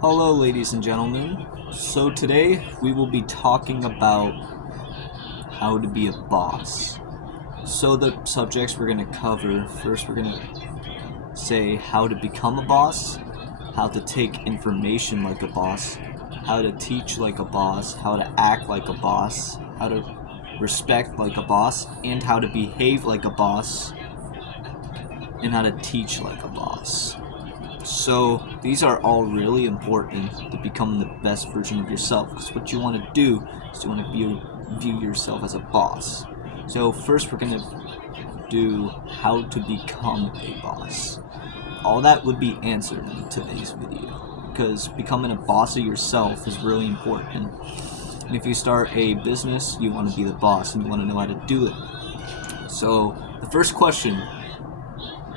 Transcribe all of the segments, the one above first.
Hello, ladies and gentlemen. So, today we will be talking about how to be a boss. So, the subjects we're going to cover first, we're going to say how to become a boss, how to take information like a boss, how to teach like a boss, how to act like a boss, how to respect like a boss, and how to behave like a boss, and how to teach like a boss. So these are all really important to become the best version of yourself. Because what you want to do is you want to view yourself as a boss. So first we're gonna do how to become a boss. All that would be answered in today's video. Because becoming a boss of yourself is really important. And if you start a business, you want to be the boss and you want to know how to do it. So the first question,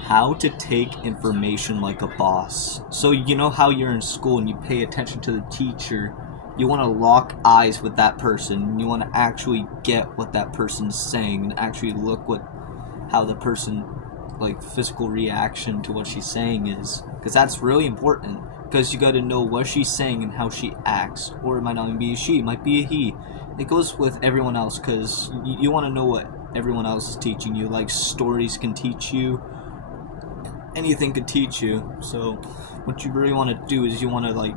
how to take information like a boss. So you know how you're in school and you pay attention to the teacher, you want to lock eyes with that person, you want to actually get what that person's saying and actually look how the person, like, physical reaction to what she's saying is, because that's really important, because you got to know what she's saying and how she acts. Or it might not even be a she, it might be a he. It goes with everyone else, because you want to know what everyone else is teaching you. Like, stories can teach you, anything could teach you. So what you really want to do is you want to, like,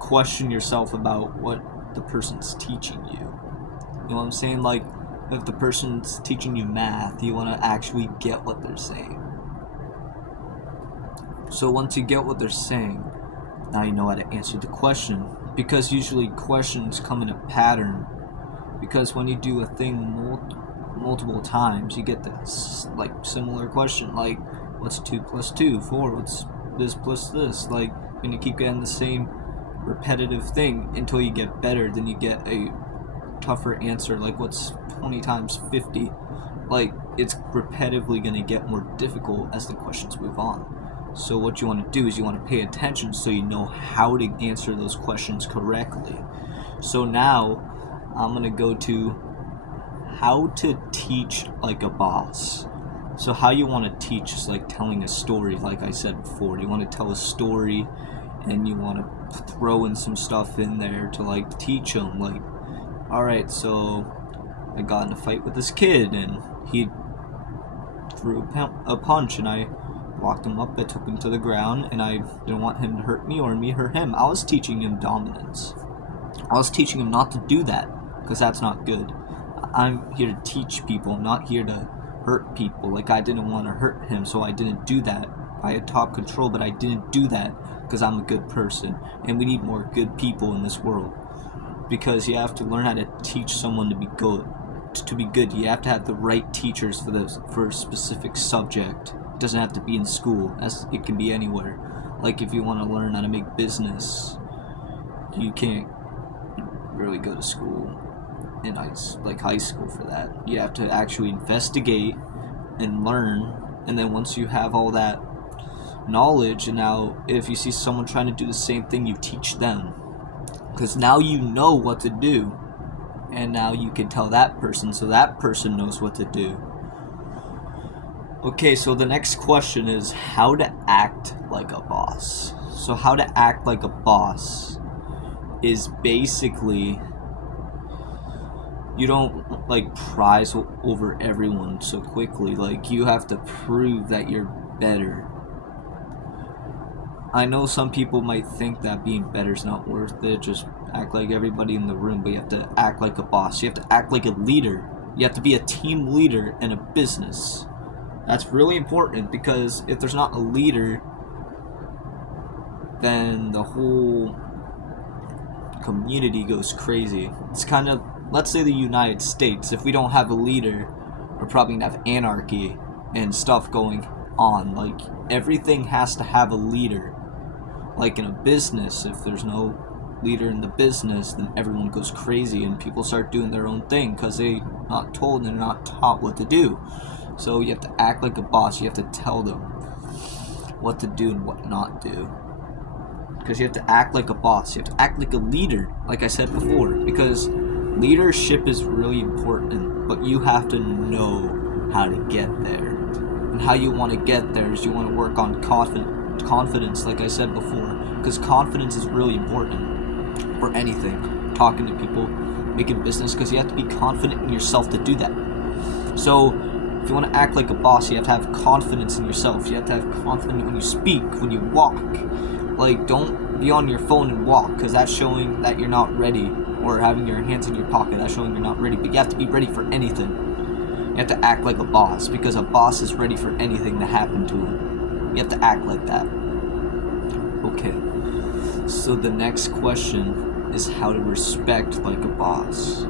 question yourself about what the person's teaching you. You know what I'm saying? Like, if the person's teaching you math, you want to actually get what they're saying. So once you get what they're saying, now you know how to answer the question, because usually questions come in a pattern. Because when you do a thing multiple times, you get this, like, similar question, like, what's 2 plus 2? 4. What's this plus this? Like, when you keep getting the same repetitive thing until you get better, then you get a tougher answer, like, what's 20 times 50? Like, it's repetitively going to get more difficult as the questions move on. So what you want to do is you want to pay attention so you know how to answer those questions correctly. So now I'm going to go to how to teach like a boss. So how you want to teach is like telling a story, like I said before. You want to tell a story and you want to throw in some stuff in there to, like, teach them. Like, alright, so I got in a fight with this kid and he threw a punch and I locked him up, I took him to the ground, and I didn't want him to hurt me or me hurt him. I was teaching him dominance. I was teaching him not to do that, because that's not good. I'm here to teach people, I'm not here to hurt people. Like, I didn't want to hurt him, so I didn't do that. I had top control, but I didn't do that because I'm a good person, and we need more good people in this world. Because you have to learn how to teach someone to be good. To be good, you have to have the right teachers for a specific subject. It doesn't have to be in school, as it can be anywhere. Like, if you want to learn how to make business, you can't really go to school in high school for that. You have to actually investigate and learn, and then once you have all that knowledge, and now if you see someone trying to do the same thing, you teach them, because now you know what to do, and now you can tell that person, so that person knows what to do. Okay, so the next question is how to act like a boss. So how to act like a boss is basically, you don't, like, prize over everyone so quickly. Like, you have to prove that you're better. I know some people might think that being better is not worth it, just act like everybody in the room, but you have to act like a boss. You have to act like a leader. You have to be a team leader in a business. That's really important, because if there's not a leader, then the whole community goes crazy. It's kind of, let's say the United States, if we don't have a leader, we're probably gonna have anarchy and stuff going on. Like, everything has to have a leader. Like in a business, if there's no leader in the business, then everyone goes crazy and people start doing their own thing because they're not told and they're not taught what to do. So you have to act like a boss. You have to tell them what to do and what not do, because you have to act like a boss. You have to act like a leader, like I said before, because leadership is really important, but you have to know how to get there. And how you want to get there is you want to work on confidence, like I said before. because confidence is really important for anything. Talking to people, making business, because you have to be confident in yourself to do that. So if you want to act like a boss, you have to have confidence in yourself. You have to have confidence when you speak, when you walk. Like, don't be on your phone and walk, because that's showing that you're not ready. Or having your hands in your pocket, that's showing you're not ready. But you have to be ready for anything. You have to act like a boss, because a boss is ready for anything to happen to him. You have to act like that. Okay. So the next question is how to respect like a boss.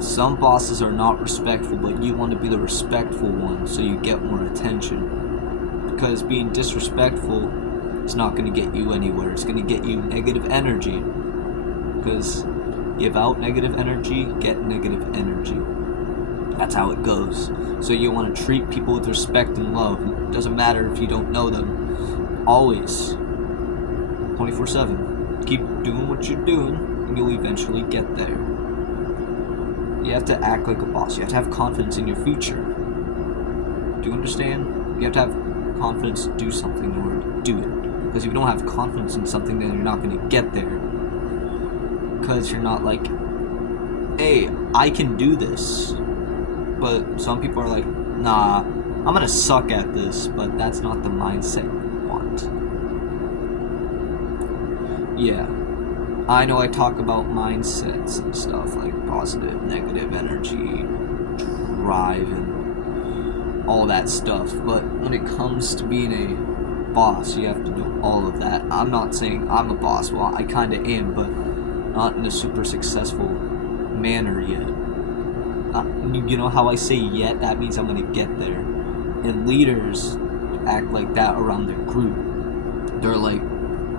Some bosses are not respectful, but you want to be the respectful one so you get more attention. Because being disrespectful is not going to get you anywhere. It's going to get you negative energy. Because give out negative energy, get negative energy. That's how it goes. So you want to treat people with respect and love. It doesn't matter if you don't know them. Always. 24/7. Keep doing what you're doing, and you'll eventually get there. You have to act like a boss. You have to have confidence in your future. Do you understand? You have to have confidence to do something in order to do it. Because if you don't have confidence in something, then you're not going to get there. Because you're not like, hey, I can do this. But some people are like, nah, I'm going to suck at this. But that's not the mindset you want. Yeah. I know I talk about mindsets and stuff, like positive, negative energy, drive, and all that stuff. But when it comes to being a boss, you have to know all of that. I'm not saying I'm a boss. Well, I kind of am, but not in a super successful manner yet. You know how I say yet? That means I'm going to get there. And leaders act like that around their group. They're like,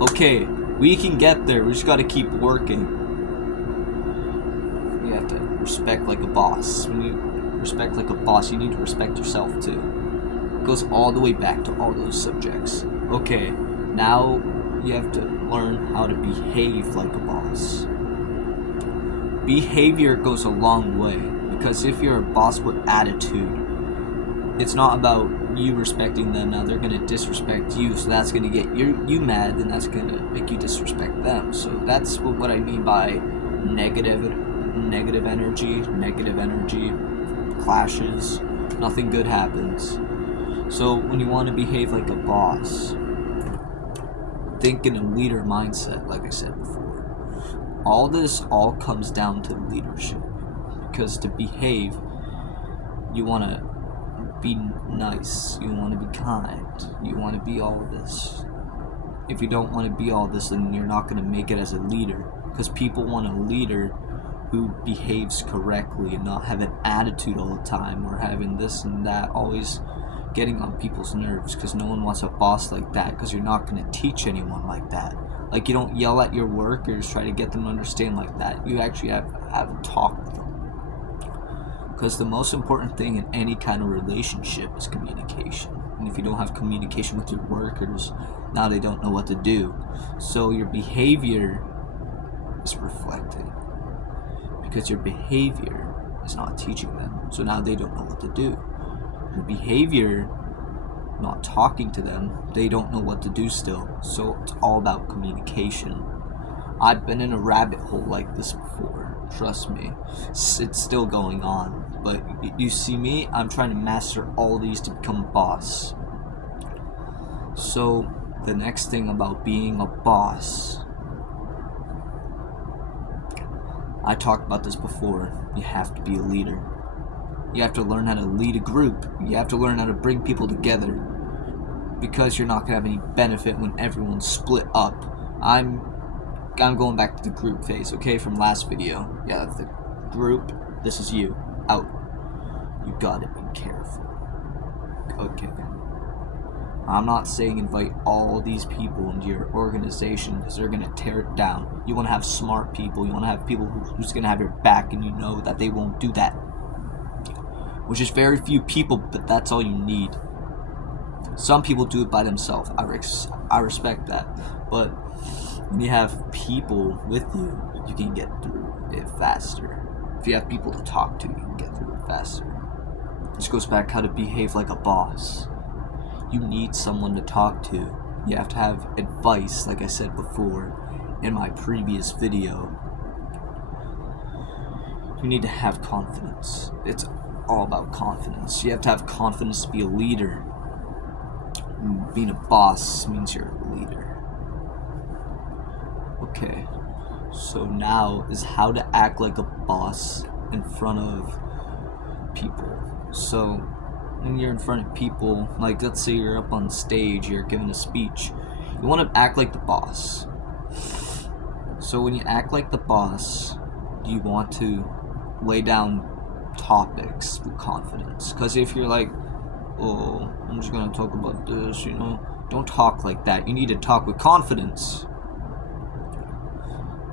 okay, we can get there. We just got to keep working. You have to respect like a boss. When you respect like a boss, you need to respect yourself too. It goes all the way back to all those subjects. Okay, now you have to learn how to behave like a boss. Behavior goes a long way, because if you're a boss with attitude, it's not about you respecting them. Now they're going to disrespect you, so that's going to get you mad, and that's going to make you disrespect them. So that's what I mean by negative energy clashes. Nothing good happens. So when you want to behave like a boss, think in a leader mindset, like I said before. All this all comes down to leadership, because to behave, you want to be nice, you want to be kind, you want to be all of this. If you don't want to be all this, then you're not going to make it as a leader, because people want a leader who behaves correctly and not have an attitude all the time, or having this and that, always getting on people's nerves, because no one wants a boss like that, because you're not going to teach anyone like that. Like, you don't yell at your workers, try to get them to understand like that. You actually have a talk with them. Because the most important thing in any kind of relationship is communication. And if you don't have communication with your workers, now they don't know what to do. So your behavior is reflecting. Because your behavior is not teaching them. So now they don't know what to do. Your behavior, not talking to them, they don't know what to do still. So it's all about communication. I've been in a rabbit hole like this before. Trust me. It's still going on. But you see me, I'm trying to master all these to become a boss. So the next thing about being a boss, I talked about this before. You have to be a leader. You have to learn how to lead a group. You have to learn how to bring people together. Because you're not going to have any benefit when everyone's split up. I'm going back to the group phase, okay, from last video. Yeah, the group, this is you. Out. You gotta be careful. Okay. I'm not saying invite all these people into your organization, because they're going to tear it down. You want to have smart people. You want to have people who's going to have your back, and you know that they won't do that. Which is very few people, but that's all you need. Some people do it by themselves. I respect that. But when you have people with you, you can get through it faster. If you have people to talk to, you can get through it faster. This goes back how to behave like a boss. You need someone to talk to. You You have to have advice, like I said before in my previous video. You need to have confidence. It's all about confidence. You have to have confidence to be a leader. Being a boss means you're a leader. Okay, so now is how to act like a boss in front of people. So when you're in front of people, like let's say you're up on stage, you're giving a speech, you want to act like the boss. So when you act like the boss, you want to lay down topics with confidence. Because if you're like, oh, I'm just gonna talk about this, don't talk like that. You need to talk with confidence.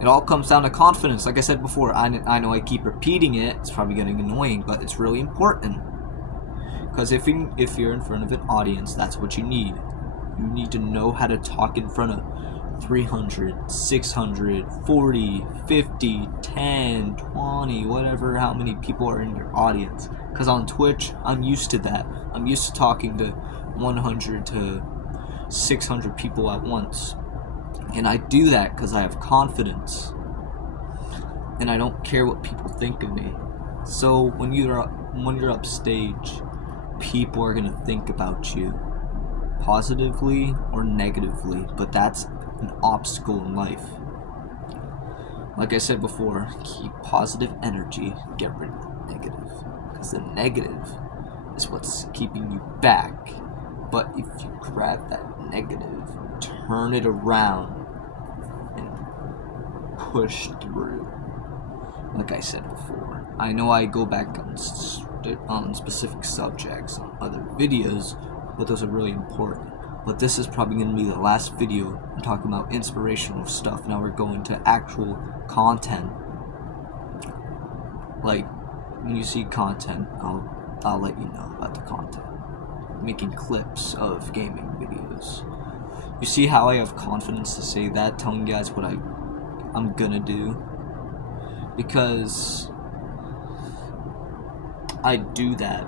It all comes down to confidence. Like I said before, I know I keep repeating it. It's probably getting annoying, but it's really important. Because if you're in front of an audience, that's what you need. You need to know how to talk in front of 300, 600, 40, 50, 10, 20, whatever, how many people are in your audience. Because on Twitch, I'm used to that. I'm used to talking to 100 to 600 people at once. And I do that because I have confidence. And I don't care what people think of me. So when you're upstage, people are going to think about you. Positively or negatively. But that's an obstacle in life. Like I said before, keep positive energy, get rid of the negative. Because the negative is what's keeping you back. But if you grab that negative, turn it around, and push through. Like I said before, I know I go back on specific subjects on other videos, but those are really important. But this is probably going to be the last video. I'm talking about inspirational stuff. Now we're going to actual content. Like, when you see content, I'll let you know about the content. Making clips of gaming videos. You see how I have confidence to say that, telling you guys what I'm gonna do? Because I do that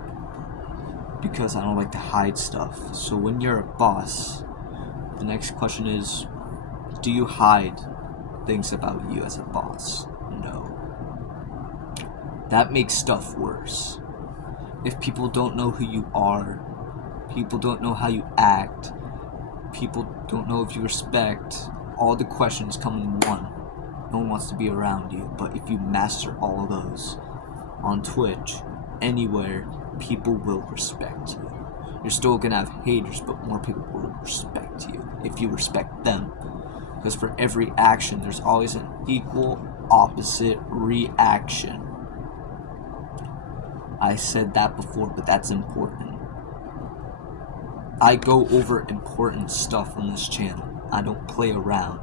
because I don't like to hide stuff. So when you're a boss, the next question is, do you hide things about you as a boss? No. That makes stuff worse. If people don't know who you are, people don't know how you act, people don't know if you respect, all the questions come in one. No one wants to be around you. But if you master all of those on Twitch, anywhere, people will respect you. You're still gonna have haters, but more people will respect you if you respect them. Because for every action, there's always an equal opposite reaction. I said that before, but that's important. I go over important stuff on this channel. I don't play around.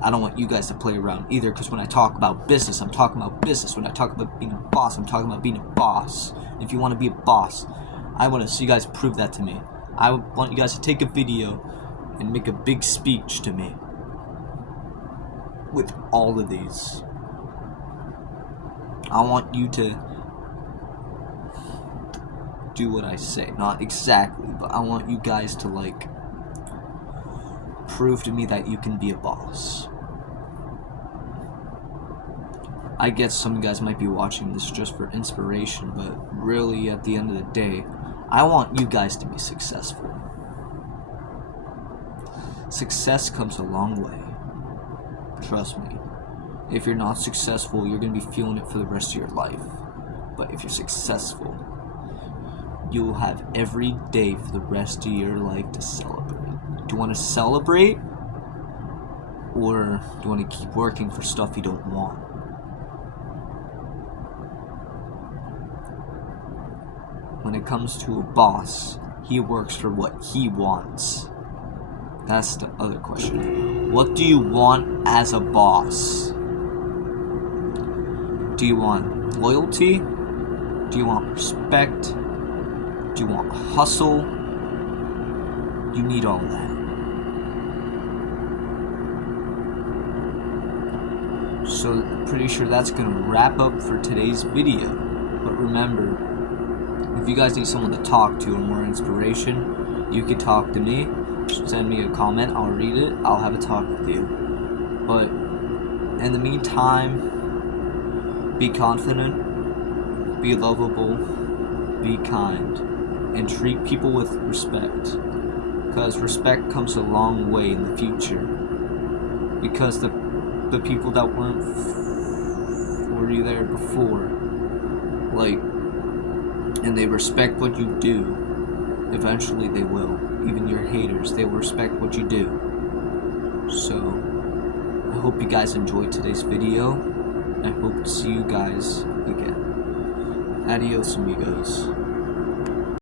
I don't want you guys to play around either, because when I talk about business, I'm talking about business. When I talk about being a boss, I'm talking about being a boss. If you want to be a boss, I want to see you guys prove that to me. I want you guys to take a video and make a big speech to me with all of these. I want you to do what I say. Not exactly, but I want you guys to, like, prove to me that you can be a boss. I guess some of you guys might be watching this just for inspiration, but really, at the end of the day, I want you guys to be successful. Success comes a long way. Trust me. If you're not successful, you're going to be feeling it for the rest of your life. But if you're successful, you will have every day for the rest of your life to celebrate. Do you want to celebrate? Or do you want to keep working for stuff you don't want? When it comes to a boss, he works for what he wants. That's the other question. What do you want as a boss? Do you want loyalty? Do you want respect? Do you want hustle? You need all that. So I'm pretty sure that's going to wrap up for today's video. But remember, if you guys need someone to talk to or more inspiration, you can talk to me. send me a comment. I'll read it. I'll have a talk with you. But in the meantime, be confident, be lovable, be kind, and treat people with respect. Because respect comes a long way in the future. Because the people that weren't for you there before, like, and they respect what you do, eventually they will. Even your haters, they will respect what you do. So, I hope you guys enjoyed today's video. I hope to see you guys again. Adios, amigos.